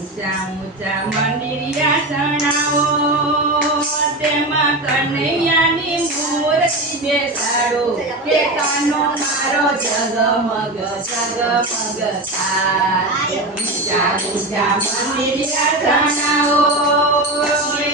ઊંચા ઊંચા મંદિરિયા ચણાવો તેમાં કનૈયાની મૂર્તિ બેસાડો કે કાનો મારો જગમગ જગમગ થાય ઊંચા ઊંચા મંદિરિયા ચણાવો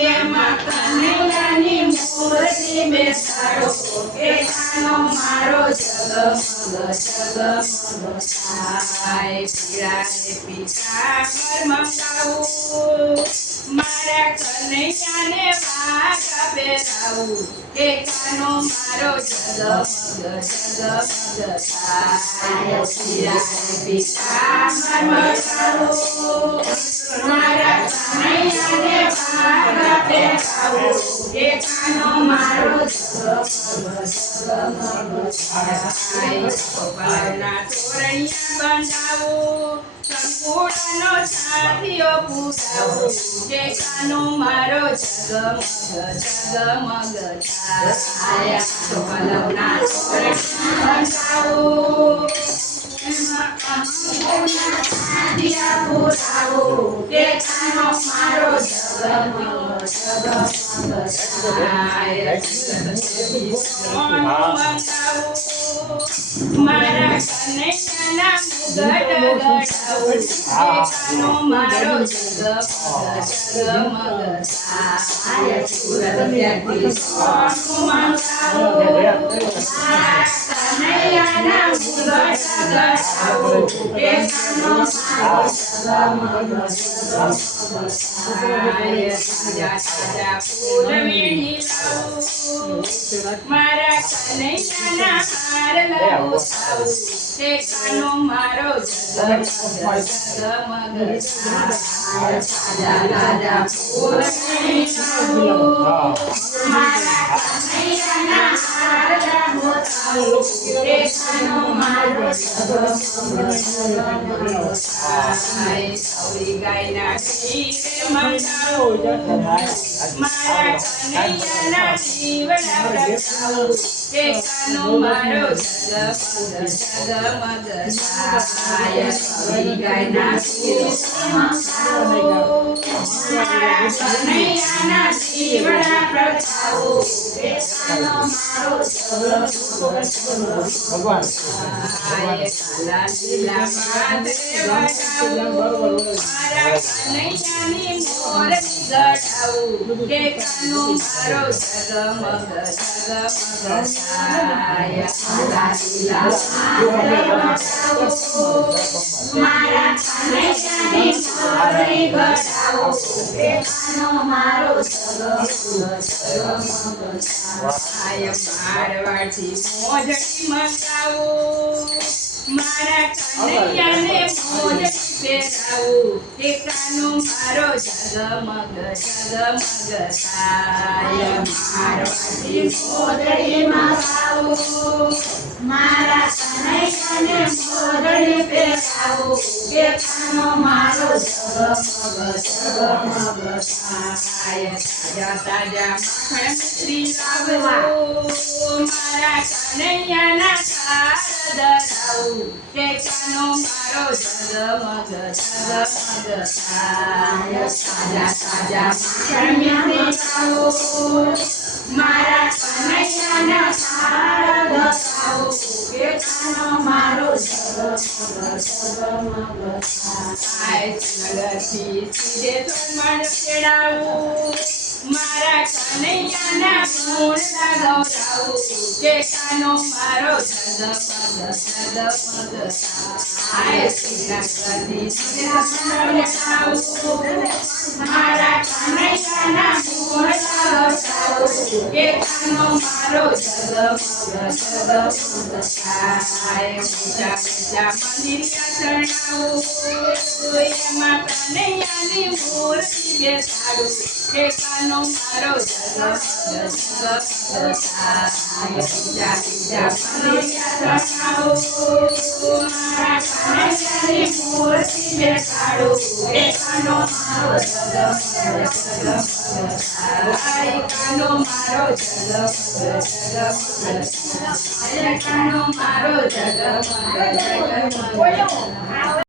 એમાં કનૈયાની મૂર્તિ બેસાડો કે કાનો મારો જગમગ જગમગ થાય પીળાને પીછા મંગાવું મારા કનૈયાને વાઘા પહેરાવું કે કાનો મારો જગમગ જગમગ થાય પીળાને પીછા મંગાવું મારા કનૈયાને વાઘા પહેરાવું કે કાનો મારો જગમગ જગમગ થાય ગોપાલના તોરણિયા બંધાવું સંપૂર્ણનો સાથીઓ પૂરાવું કે કાનો મારો જગમગ જગમગ થાય ગોપાલના તોરણિયા બંધાવું સાથિયા પૂરાવું કે કાનો મારો જગમગ જગમગ થાય મારા કનૈયાના મુગટ ગઢાવું કે કાનો મારો જગમગ જગમગ થાય સુરત્યાથી સોનું મંગાવું મારા કનૈયાના મુગટ ગઢાવું કે કાનો મારો જગમગ જગમગ થાય તાજા તાજા ફૂલ વીણી લાવું મારા કનૈયાના હાર લાવું કે કાનો મારો જગમગ જગમગ થાય તાજા તાજા ફૂલ વીણી લાવું મારા કનૈયાના હાર લાવું કે કાનો મારો જગમગ જગમગ થાય સૌરી ગાયના ખીરે મંગાવું મારા કનૈયાના દીવડા પ્રગટાવું કે કાનો મારો જગમગ જગમગ થાય સૌરી ગાયના ખીરે મંગાવું મારા કનૈયાના દીવડા પ્રગટાવું કે કાનો મારો જગમગ જગમગ થાય કાલા લીલા માથે વટાવું મારા કનૈયાની મોરથી ગઢાવું કે કાનો મારો જગમગ જગમગ થાય કાલા લીલા માથે વટાવું મારા કનૈયાની મોરથી ગઢાવું કે કાનો મારો જગમગ જગમગ થાય મારવાડથી મોજડી મંગાવું મારા કનૈયાને મોજડી પહેરાવું કે કાનો મારો જગમગ જગમગ થાય મારવાડથી મોજડી મંગાવું મારા કનૈયાને મોજડી પહેરાવું કે કાનો મારો જગમગ જગમગ થાય તાજા તાજા માખણ મિશ્રી લાવવું મારા કનૈયાના થાળ ધરાવું કે કાનો મારો જગમગ જગમગ થાય તાજા તાજા માખણ મિશ્રી લાવવું મારા કનૈયાના થાળ ધરાવું કે કાનો મારો જગમગ જગમગ થાય નગરથી સિદ્ધેશ્વર મણ તેડાવું મારા કનૈયાના મૂળના ગૌરાવું કે કાનો મારો જગમગ જગમગ થાય શ્રીનગરથી સિદ્ધેશ્વર તેડાવું મારા કનૈયાના મૂળના ગૌરાવું કે કાનો મારો જગમગ જગમગ થાય ઊંચા ઊંચા મંદિરિયા ચણાવું એમાં કનૈયાની મૂર્તિ બેસાડું કે કાનો મારો જગમગ જગમગ થાય ઊંચા ઊંચા મંદિરિયા ચણાવું મારા કનૈયાની મૂર્તિ બેસાડું કે કાનો મારો જગમગ જગમગ થાય કાનો મારો જગમગ જગમગ થાય કાનો મારો જગમગ જગમગ